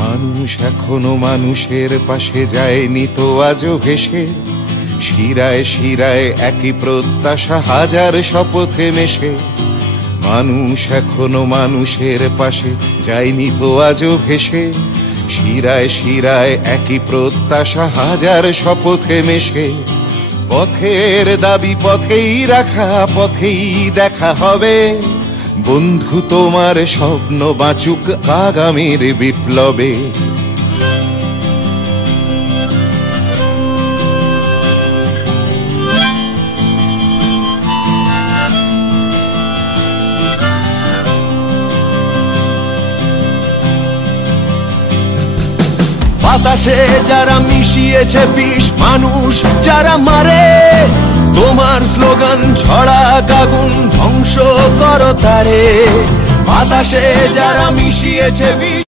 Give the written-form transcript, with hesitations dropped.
মানুষ এখনো মানুষের পাশে যায়নি তো আজও ভেসে, শিরায় শিরায় একই প্রত্যাশা হাজার শপথে মেশে। মানুষ এখনো মানুষের পাশে যায়নি তো আজও ভেসে, শিরায় শিরায় একই প্রত্যাশা হাজার শপথে মেশে। পথের দাবি পথেই রাখা, পথেই দেখা হবে। বন্ধু তোমার স্বপ্ন বাঁচুক আগামীর বিপ্লবে। বাতাসে যারা মিশিয়েছে বিষ, মানুষ যারা মারে, তোমার স্লোগান ছড়া আগুন ধ্বংস করো তারে। বাতাসে যারা মিশিয়েছে বিষ।